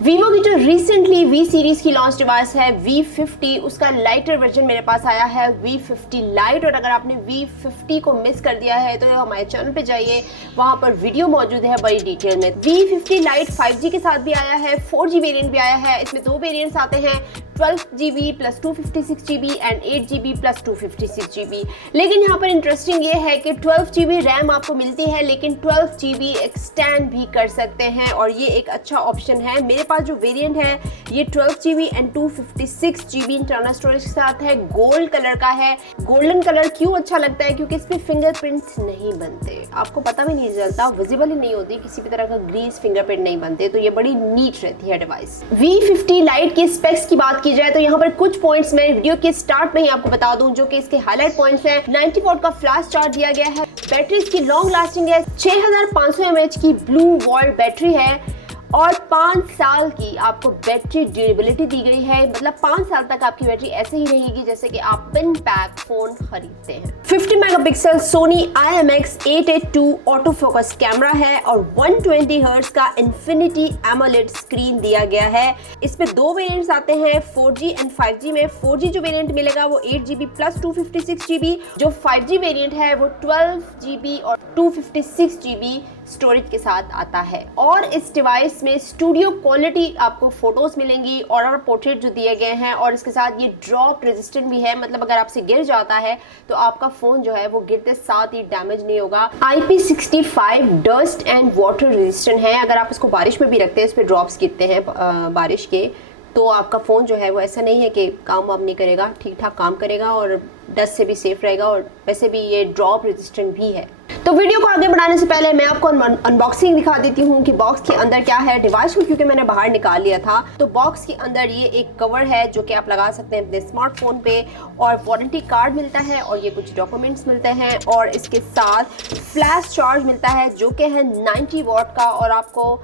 Vivo की जो recently V series की लॉन्च डिवाइस है V50, उसका लाइटर वर्जन मेरे पास आया है V50 लाइट। और अगर आपने V50 को मिस कर दिया है तो हमारे चैनल पे जाइए, वहां पर वीडियो मौजूद है बड़ी डिटेल में। V50 लाइट 5G के साथ भी आया है, 4G वेरिएंट भी आया है। इसमें दो वेरिएंट्स आते हैं, 12GB plus 256GB and 8GB plus 256GB। लेकिन यहाँ पर इंटरेस्टिंग ये है कि 12GB रैम आपको मिलती है, लेकिन 12GB एक्सटेंड भी कर सकते हैं और ये एक अच्छा ऑप्शन है। मेरे पास जो वेरिएंट है ये 12GB and 256GB internal storage के साथ है, गोल्ड कलर का है। गोल्डन कलर क्यों अच्छा लगता है? क्योंकि इस पे फिंगरप्रिंट्स नहीं बनते, आपको पता भी नहीं चलता, विजिबल ही नहीं होती, किसी भी तरह का ग्रीस फिंगरप्रिंट नहीं बनते, तो ये बड़ी नीट रहती है डिवाइस। V50 लाइट के स्पेक्स की बात की जाए तो यहाँ पर कुछ पॉइंट्स मैं वीडियो के स्टार्ट में ही आपको बता दूं, जो कि इसके हाईलाइट पॉइंट्स हैं। 90 वॉट का फ्लैश चार्ज दिया गया है, बैटरी इसकी लॉन्ग लास्टिंग है, 6500 mAh की ब्लू वॉल्ट बैटरी है और 5 साल की आपको बैटरी ड्यूरेबिलिटी दी गई है। मतलब 5 साल तक आपकी बैटरी ऐसे ही रहेगी जैसे कि आप पिन पैक फोन खरीदते हैं। 50 megapixel Soni IMX882 auto focus camera है और 120 हर्ट्ज का इन्फिनिटी एमोलेड स्क्रीन दिया गया है। इसमें दो वेरिएंट्स आते हैं, 4G एंड 5G में। 4G जो वेरिएंट मिलेगा वो 8GB प्लस 256GB, जो 5G वेरिएंट है वो 12GB और 256GB स्टोरेज के साथ आता है। और इस डिवाइस में स्टूडियो क्वालिटी आपको फोटोज मिलेंगी और पोर्ट्रेट जो दिए गए हैं, और इसके साथ ये ड्रॉप रेजिस्टेंट भी है। मतलब अगर आपसे गिर जाता है तो आपका फोन जो है वो गिरते साथ ही डैमेज नहीं होगा। IP65 dust and water resistant है। अगर आप इसको बारिश में भी रखते हैं, इस पर ड्रॉप्स गिरते हैं बारिश के, तो आपका फ़ोन जो है वो ऐसा नहीं है कि काम वाम नहीं करेगा, ठीक ठाक काम करेगा और डस्ट से भी सेफ रहेगा। और वैसे भी ये ड्रॉप रेजिस्टेंट भी है। तो वीडियो को आगे बढ़ाने से पहले मैं आपको अनबॉक्सिंग दिखा देती हूँ कि बॉक्स के अंदर क्या है। डिवाइस को क्योंकि मैंने बाहर निकाल लिया था, तो बॉक्स के अंदर ये एक कवर है जो कि आप लगा सकते हैं अपने स्मार्टफोन पे, और वारंटी कार्ड मिलता है और ये कुछ डॉक्यूमेंट्स मिलते हैं, और इसके साथ फ्लैश चार्ज मिलता है जो कि है 90 वॉट का, और आपको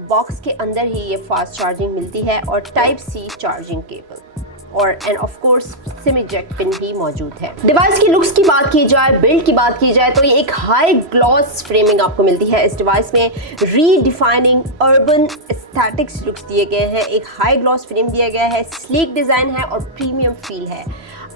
बॉक्स के अंदर ही ये फास्ट चार्जिंग मिलती है और टाइप सी चार्जिंग केबल, और end of course SIM eject pin भी मौजूद है। डिवाइस की लुक्स की बात की जाए, बिल्ड की बात की जाए, तो ये एक हाई ग्लॉस फ्रेमिंग आपको मिलती है इस डिवाइस में। रीडिफाइनिंग अर्बन एस्थेटिक्स लुक्स दिए गए हैं, एक हाई ग्लॉस फ्रेम दिया गया है, स्लीक डिजाइन है और प्रीमियम फील है।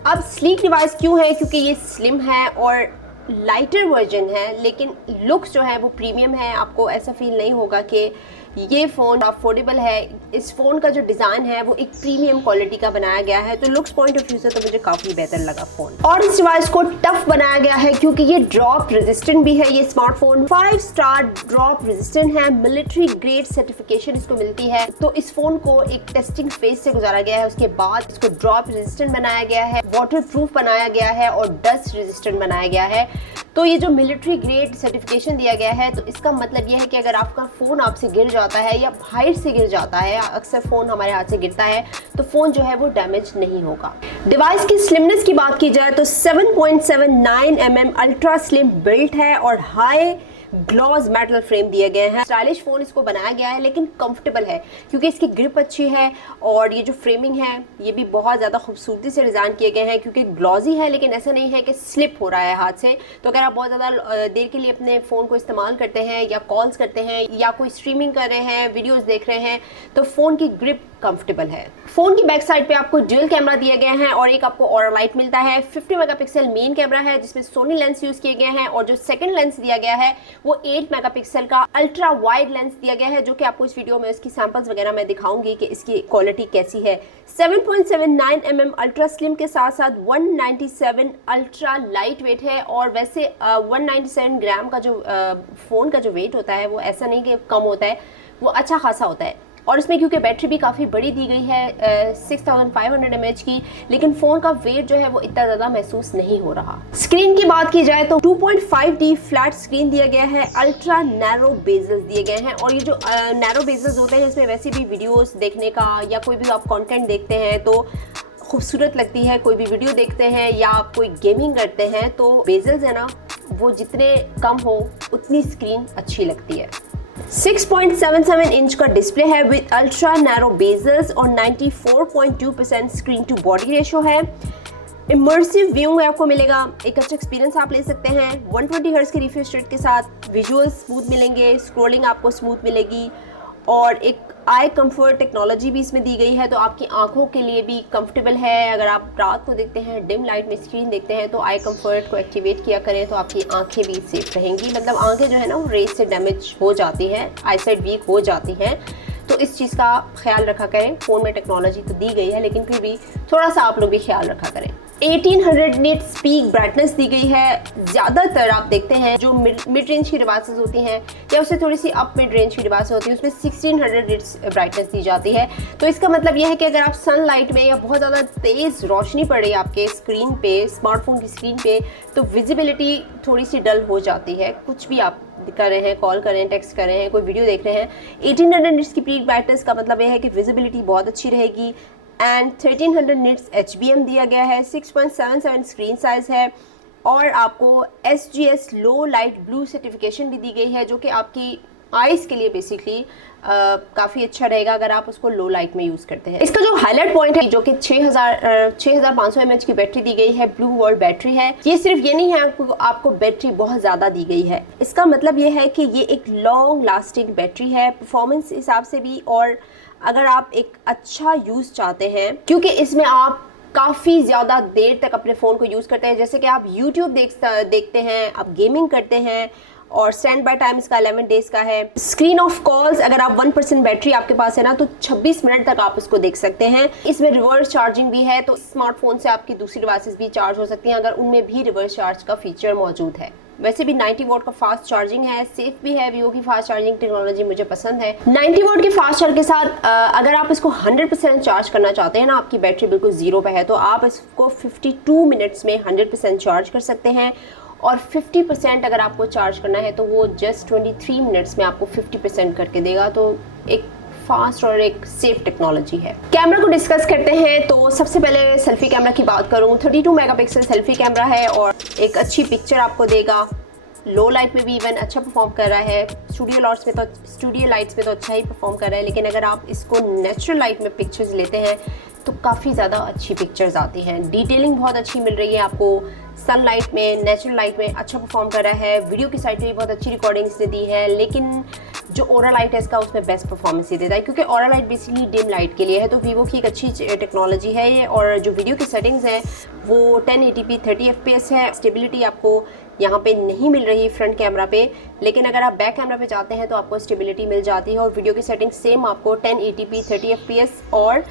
अब स्लीक डिवाइस क्यों है? क्योंकि ये स्लिम है और लाइटर वर्जन है, लेकिन लुक्स जो है वो प्रीमियम है। आपको ऐसा फील नहीं होगा कि ये फ़ोन अफोर्डेबल है। इस फ़ोन का जो डिज़ाइन है वो एक प्रीमियम क्वालिटी का बनाया गया है, तो लुक्स पॉइंट ऑफ व्यू से तो मुझे काफ़ी बेहतर लगा फ़ोन। और इस डिवाइस को टफ बनाया गया है क्योंकि ये ड्रॉप रेजिस्टेंट भी है। ये स्मार्टफोन 5 स्टार ड्रॉप रेजिस्टेंट है, मिलिट्री ग्रेड सर्टिफिकेशन इसको मिलती है। तो इस फ़ोन को एक टेस्टिंग फेज से गुजारा गया है, उसके बाद इसको ड्रॉप रेजिस्टेंट बनाया गया है, वाटर प्रूफ बनाया गया है और डस्ट रेजिस्टेंट बनाया गया है। तो ये जो मिलिट्री ग्रेड सर्टिफिकेशन दिया गया है, तो इसका मतलब ये है कि अगर आपका फ़ोन आपसे गिर जाता है या हाइट से गिर जाता है, अक्सर फ़ोन हमारे हाथ से गिरता है, तो फ़ोन जो है वो डैमेज नहीं होगा। डिवाइस की स्लिमनेस की बात की जाए तो 7.79 mm अल्ट्रा स्लिम बिल्ट है और हाई ग्लॉस मेटल फ्रेम दिए गए हैं। स्टाइलिश फोन इसको बनाया गया है, लेकिन कंफर्टेबल है क्योंकि इसकी ग्रिप अच्छी है, और ये जो फ्रेमिंग है ये भी बहुत ज़्यादा खूबसूरती से डिज़ाइन किए गए हैं क्योंकि ग्लॉजी है, लेकिन ऐसा नहीं है कि स्लिप हो रहा है हाथ से। तो अगर आप बहुत ज़्यादा देर के लिए अपने फ़ोन को इस्तेमाल करते हैं या कॉल्स करते हैं या कोई स्ट्रीमिंग कर रहे हैं, वीडियोज़ देख रहे हैं, तो फ़ोन की ग्रिप कंफर्टेबल है। फोन की बैक साइड पे आपको ड्यूल कैमरा दिए गए हैं और एक आपको और लाइट मिलता है। 50 मेगापिक्सल मेन कैमरा है जिसमें सोनी लेंस यूज किए गए हैं, और जो सेकंड लेंस दिया गया है वो 8 मेगापिक्सल का अल्ट्रा वाइड लेंस दिया गया है, जो कि आपको इस वीडियो में इसकी सैंपल्स वगैरह मैं दिखाऊंगी कि इसकी क्वालिटी कैसी है। 7.79 mm अल्ट्रा स्लिम के साथ साथ 197 अल्ट्रा लाइट वेट है, और वैसे 197 ग्राम का जो फोन का जो वेट होता है वो ऐसा नहीं कि कम होता है, वो अच्छा खासा होता है। और इसमें क्योंकि बैटरी भी काफ़ी बड़ी दी गई है 6500 mAh की, लेकिन फ़ोन का वेट जो है वो इतना ज़्यादा महसूस नहीं हो रहा। स्क्रीन की बात की जाए तो 2.5D फ्लैट स्क्रीन दिया गया है, अल्ट्रा नैरो बेजल्स दिए गए हैं, और ये जो नैरो बेजल्स होते हैं इसमें वैसे भी वीडियोस देखने का या कोई भी आप कंटेंट देखते हैं तो खूबसूरत लगती है। कोई भी वीडियो देखते हैं या आप कोई गेमिंग करते हैं तो बेजल्स है ना, वो जितने कम हो उतनी स्क्रीन अच्छी लगती है। 6.77 इंच का डिस्प्ले है विद अल्ट्रा नैरो बेजल्स और 94.2% स्क्रीन टू बॉडी रेशो है। इमर्सिव व्यू आपको मिलेगा, एक अच्छा एक्सपीरियंस आप ले सकते हैं। 120 हर्ट्ज के रिफ्रेश रेट के साथ विजुअल्स स्मूथ मिलेंगे, स्क्रॉलिंग आपको स्मूथ मिलेगी, और एक आई कंफर्ट टेक्नोलॉजी भी इसमें दी गई है, तो आपकी आंखों के लिए भी कंफर्टेबल है। अगर आप रात को देखते हैं, डिम लाइट में स्क्रीन देखते हैं, तो आई कंफर्ट को एक्टिवेट किया करें तो आपकी आंखें भी सेफ रहेंगी। मतलब आंखें जो है ना वो रेज से डैमेज हो जाती हैं, आईसाइट वीक हो जाती हैं, तो इस चीज़ का ख्याल रखा करें। फ़ोन में टेक्नोलॉजी तो दी गई है, लेकिन फिर भी थोड़ा सा आप लोग भी ख्याल रखा करें। 1800 निट्स पीक ब्राइटनेस दी गई है। ज़्यादातर आप देखते हैं जो मिड रेंज की डिवाइसेस होती हैं या उससे थोड़ी सी अप मिड रेंज की डिवाइस होती है, उसमें 1600 निट्स ब्राइटनेस दी जाती है। तो इसका मतलब यह है कि अगर आप सनलाइट में या बहुत ज़्यादा तेज़ रोशनी पड़े आपके स्क्रीन पे, स्मार्टफोन की स्क्रीन पे, तो विजिबिलिटी थोड़ी सी डल हो जाती है। कुछ भी आप कर रहे हैं, कॉल कर रहे हैं, टेक्स्ट कर रहे हैं, कोई वीडियो देख रहे हैं, 1800 निट्स की पीक ब्राइटनेस का मतलब यह है कि विजिबिलिटी बहुत अच्छी रहेगी। एंड 1300 निट्स HBM दिया गया है, 6.77 स्क्रीन साइज है, और आपको SGS लो लाइट ब्लू सर्टिफिकेशन भी दी गई है, जो कि आपकी आइज़ के लिए बेसिकली काफ़ी अच्छा रहेगा अगर आप उसको लो लाइट में यूज़ करते हैं। इसका जो हाईलाइट पॉइंट है, जो कि 6500 mAh की बैटरी दी गई है, ब्लू वर्ल्ड बैटरी है। ये सिर्फ ये नहीं है आपको बैटरी बहुत ज़्यादा दी गई है, इसका मतलब ये है कि ये एक लॉन्ग लास्टिंग बैटरी है परफॉर्मेंस हिसाब से भी। और अगर आप एक अच्छा यूज़ चाहते हैं, क्योंकि इसमें आप काफ़ी ज़्यादा देर तक अपने फ़ोन को यूज़ करते हैं, जैसे कि आप YouTube देखते हैं, आप गेमिंग करते हैं, और स्टैंड बाय टाइम इसका 11 डेज का है। स्क्रीन ऑफ कॉल्स अगर आप 1% बैटरी आपके पास है ना, तो 26 मिनट तक आप उसको देख सकते हैं। इसमें रिवर्स चार्जिंग भी है, तो स्मार्टफोन से आपकी दूसरी डिवाइसेस भी चार्ज हो सकती हैं अगर उनमें भी रिवर्स चार्ज का फीचर मौजूद है। वैसे भी 90 वोट का फास्ट चार्जिंग है, सेफ भी है। वीवो की फास्ट चार्जिंग टेक्नोलॉजी मुझे पसंद है। 90 वोट के फास्ट चार्ज के साथ अगर आप इसको 100% चार्ज करना चाहते हैं ना, आपकी बैटरी बिल्कुल जीरो पे है, तो आप इसको 52 मिनट्स में 100% चार्ज कर सकते हैं। और 50% अगर आपको चार्ज करना है तो वो जस्ट 23 मिनट्स में आपको 50% करके देगा। तो एक फास्ट और एक सेफ टेक्नोलॉजी है। कैमरा को डिस्कस करते हैं, तो सबसे पहले सेल्फी कैमरा की बात करूं, 32 मेगापिक्सल सेल्फी कैमरा है और एक अच्छी पिक्चर आपको देगा। लो लाइट में भी इवन अच्छा परफॉर्म कर रहा है। स्टूडियो लाइट्स में तो अच्छा ही परफॉर्म कर रहा है, लेकिन अगर आप इसको नेचुरल लाइट में पिक्चर्स लेते हैं तो काफ़ी ज़्यादा अच्छी पिक्चर्स आती हैं। डिटेलिंग बहुत अच्छी मिल रही है आपको। सनलाइट में, नेचुरल लाइट में अच्छा परफॉर्म कर रहा है। वीडियो की साइड भी बहुत अच्छी रिकॉर्डिंग इसने दी है, लेकिन जो ओरा लाइट है इसका उसमें बेस्ट परफॉर्मेंस ही देता है, क्योंकि ओरा लाइट बेसिकली डिम लाइट के लिए है। तो वीवो की एक अच्छी टेक्नोलॉजी है ये। और जो वीडियो की सेटिंग्स हैं वो 1080p 30 fps है। स्टेबिलिटी आपको यहाँ पे नहीं मिल रही फ्रंट कैमरा पे, लेकिन अगर आप बैक कैमरा पे जाते हैं तो आपको स्टेबिलिटी मिल जाती है। और वीडियो की सेटिंग सेम आपको 1080p 30 fps और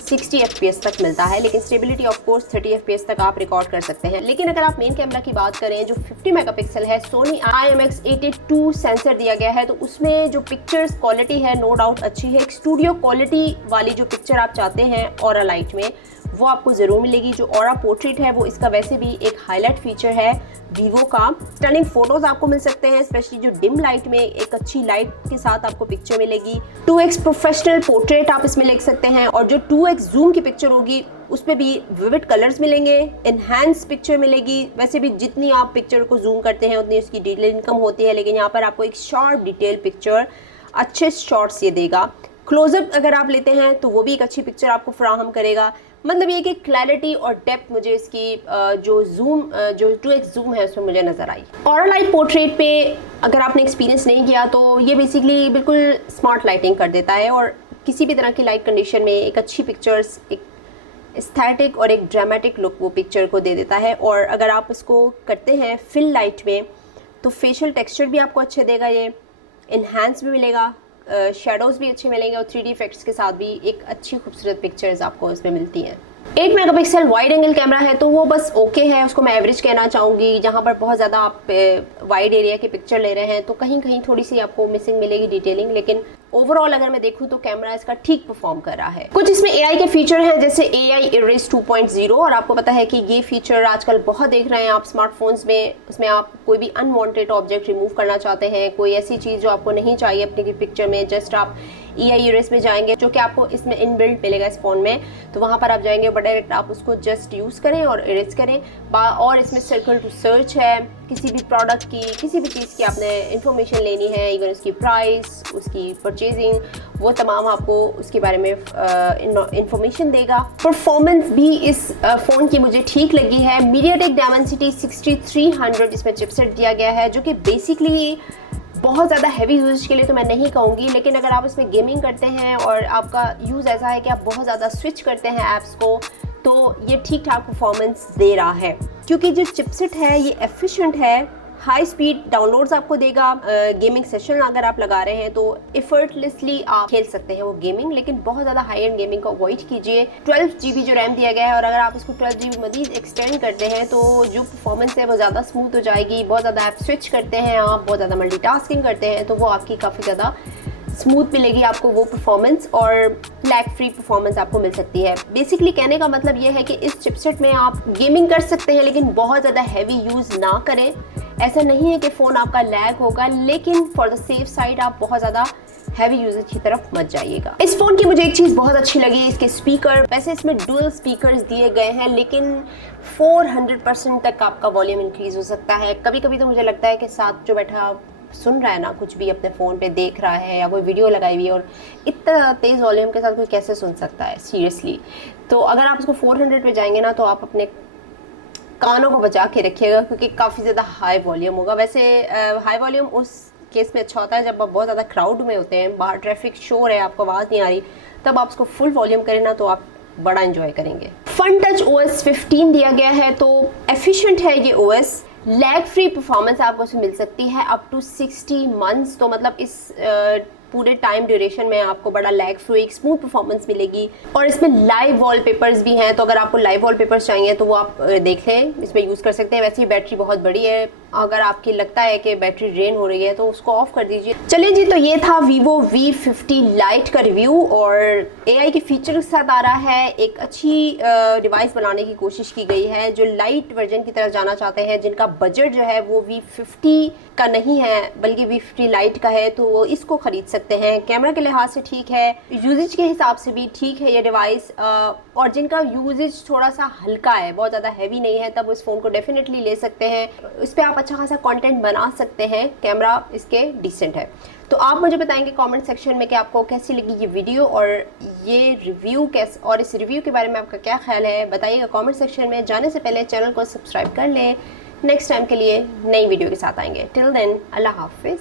60 fps तक मिलता है, लेकिन स्टेबिलिटी ऑफ कोर्स 30 fps तक आप रिकॉर्ड कर सकते हैं। लेकिन अगर आप मेन कैमरा की बात करें जो 50 मेगापिक्सल है, सोनी IMX82 सेंसर दिया गया है, तो उसमें जो पिक्चर्स क्वालिटी है नो डाउट अच्छी है। एक स्टूडियो क्वालिटी वाली जो पिक्चर आप चाहते हैं ओरा लाइट में, वो आपको ज़रूर मिलेगी। जो ओरा पोर्ट्रेट है वो इसका वैसे भी एक हाईलाइट फीचर है वीवो का। स्टनिंग फोटोज आपको मिल सकते हैं, स्पेशली जो डिम लाइट में एक अच्छी लाइट के साथ आपको पिक्चर मिलेगी। 2x प्रोफेशनल पोर्ट्रेट आप इसमें लिख सकते हैं, और जो 2x जूम की पिक्चर होगी उसमें भी विविड कलर्स मिलेंगे, इनहैंस पिक्चर मिलेगी। वैसे भी जितनी आप पिक्चर को जूम करते हैं उतनी उसकी डिटेल कम होती है, लेकिन यहाँ पर आपको एक शार्प डिटेल पिक्चर, अच्छे शॉट्स ये देगा। क्लोजअप अगर आप लेते हैं तो वो भी एक अच्छी पिक्चर आपको फराहम करेगा। मतलब ये कि क्लैरिटी और डेप्थ मुझे इसकी जो 2x जूम है उसमें मुझे नज़र आई। ओरा लाइट पोर्ट्रेट पे अगर आपने एक्सपीरियंस नहीं किया तो ये बेसिकली बिल्कुल स्मार्ट लाइटिंग कर देता है, और किसी भी तरह की लाइट कंडीशन में एक अच्छी पिक्चर्स, एक एस्थेटिक और एक ड्रामेटिक लुक वो पिक्चर को दे देता है। और अगर आप इसको करते हैं फिल लाइट में तो फेशियल टेक्सचर भी आपको अच्छे देगा, ये इन्हांस भी मिलेगा, शेडोज़ भी अच्छे मिलेंगे, और 3D इफेक्ट्स के साथ भी एक अच्छी खूबसूरत पिक्चर्स आपको इसमें मिलती हैं। 8 मेगापिक्सल वाइड एंगल कैमरा है, तो वो बस ओके है, उसको मैं एवरेज कहना चाहूँगी। जहाँ पर बहुत ज़्यादा आप वाइड एरिया की पिक्चर ले रहे हैं तो कहीं कहीं थोड़ी सी आपको मिसिंग मिलेगी डिटेलिंग, लेकिन ओवरऑल अगर मैं देखूँ तो कैमरा इसका ठीक परफॉर्म कर रहा है। कुछ इसमें AI के फीचर हैं, जैसे AI इरेज 2.0, और आपको पता है कि ये फीचर आजकल बहुत देख रहे हैं आप स्मार्टफोन्स में। उसमें आप कोई भी अनवांटेड ऑब्जेक्ट रिमूव करना चाहते हैं, कोई ऐसी चीज़ जो आपको नहीं चाहिए अपनी पिक्चर में, जस्ट आप AI इरेज में जाएंगे, जो कि आपको इसमें इनबिल्ट मिलेगा इस फ़ोन में। तो वहाँ पर आप जाएंगे और डायरेक्ट आप उसको जस्ट यूज़ करें और इरेज करें। और इसमें सर्कल टू सर्च है, किसी भी प्रोडक्ट की, किसी भी चीज़ की आपने इन्फॉर्मेशन लेनी है, इवन उसकी प्राइस, उसकी परचेजिंग, वो तमाम आपको उसके बारे में इंफॉर्मेशन देगा। परफॉर्मेंस भी इस फ़ोन की मुझे ठीक लगी है। मीडियाटेक डायमेंसिटी 6300 इसमें चिपसेट दिया गया है, जो कि बेसिकली बहुत ज़्यादा हैवी यूज के लिए तो मैं नहीं कहूँगी, लेकिन अगर आप इसमें गेमिंग करते हैं और आपका यूज़ ऐसा है कि आप बहुत ज़्यादा स्विच करते हैं ऐप्स को, तो ये ठीक ठाक परफॉर्मेंस दे रहा है, क्योंकि जो चिपसेट है ये एफिशिएंट है, हाई स्पीड डाउनलोड्स आपको देगा। गेमिंग सेशन अगर आप लगा रहे हैं तो एफर्टलेसली आप खेल सकते हैं वो गेमिंग, लेकिन बहुत ज़्यादा हाई एंड गेमिंग को अवॉइड कीजिए। 12 GB जो रैम दिया गया है, और अगर आप इसको 12 GB मजीद एक्सटेंड करते हैं तो जो परफॉर्मेंस है वो ज़्यादा स्मूथ हो जाएगी। बहुत ज़्यादा ऐप स्विच करते हैं आप, बहुत ज़्यादा मल्टीटास्किंग करते हैं, तो वो आपकी काफ़ी ज़्यादा स्मूथ मिलेगी आपको वो परफॉर्मेंस, और लैग फ्री परफॉर्मेंस आपको मिल सकती है। बेसिकली कहने का मतलब ये है कि इस चिपसेट में आप गेमिंग कर सकते हैं, लेकिन बहुत ज़्यादा हैवी यूज़ ना करें। ऐसा नहीं है कि फ़ोन आपका लैग होगा, लेकिन फॉर द सेफ साइड आप बहुत ज़्यादा हैवी यूजेज की तरफ मत जाइएगा। इस फ़ोन की मुझे एक चीज़ बहुत अच्छी लगी, इसके स्पीकर। वैसे इसमें डुअल स्पीकर्स दिए गए हैं, लेकिन 400% तक आपका वॉल्यूम इंक्रीज़ हो सकता है। कभी कभी तो मुझे लगता है कि साथ जो बैठा सुन रहा है ना, कुछ भी अपने फ़ोन पे देख रहा है या कोई वीडियो लगाई हुई है, और इतना तेज़ वॉल्यूम के साथ कोई कैसे सुन सकता है सीरियसली। तो अगर आप इसको 400 पे जाएंगे ना, तो आप अपने कानों को बचा के रखिएगा, क्योंकि काफ़ी ज़्यादा हाई वॉल्यूम होगा। वैसे हाई वॉल्यूम उस केस में अच्छा होता है जब आप बहुत ज़्यादा क्राउड में होते हैं, बाहर ट्रैफिक शोर है, आपको आवाज़ नहीं आ रही, तब आप उसको फुल वॉल्यूम करें ना, तो आप बड़ा इंजॉय करेंगे। फन टच OS 15 दिया गया है, तो एफिशिएंट है ये OS। लैग फ्री परफॉर्मेंस आपको उसमें मिल सकती है अप टू 60 मंथ्स, तो मतलब इस पूरे टाइम ड्यूरेशन में आपको बड़ा लैग फ्री एक स्मूथ परफॉर्मेंस मिलेगी। और इसमें लाइव वॉलपेपर्स भी हैं, तो अगर आपको लाइव वॉलपेपर्स चाहिए तो वो आप देख लें, इसमें यूज़ कर सकते हैं। वैसे ही बैटरी बहुत बड़ी है, अगर आपकी लगता है कि बैटरी ड्रेन हो रही है तो उसको ऑफ कर दीजिए। चलिए जी, तो ये था Vivo V50 Lite का रिव्यू, और AI के फीचर के साथ आ रहा है। एक अच्छी डिवाइस बनाने की कोशिश की गई है, जो लाइट वर्जन की तरफ जाना चाहते हैं, जिनका बजट जो है वो V50 का नहीं है बल्कि V50 Lite का है, तो वो इसको खरीद सकते हैं। कैमरा के लिहाज से ठीक है, यूजेज के हिसाब से भी ठीक है ये डिवाइस, और जिनका यूजेज थोड़ा सा हल्का है, बहुत ज़्यादा हैवी नहीं है, तब उस फ़ोन को डेफिनेटली ले सकते हैं। इस पर आप अच्छा खासा कंटेंट बना सकते हैं। कैमरा इसके डिसेंट है। तो आप मुझे बताएंगे कमेंट सेक्शन में कि आपको कैसी लगी ये वीडियो और ये रिव्यू कैसे, और इस रिव्यू के बारे में आपका क्या ख्याल है, बताइएगा कमेंट सेक्शन में। जाने से पहले चैनल को सब्सक्राइब कर लें। नेक्स्ट टाइम के लिए नई वीडियो के साथ आएंगे। टिल देन, अल्लाह हाफिज़।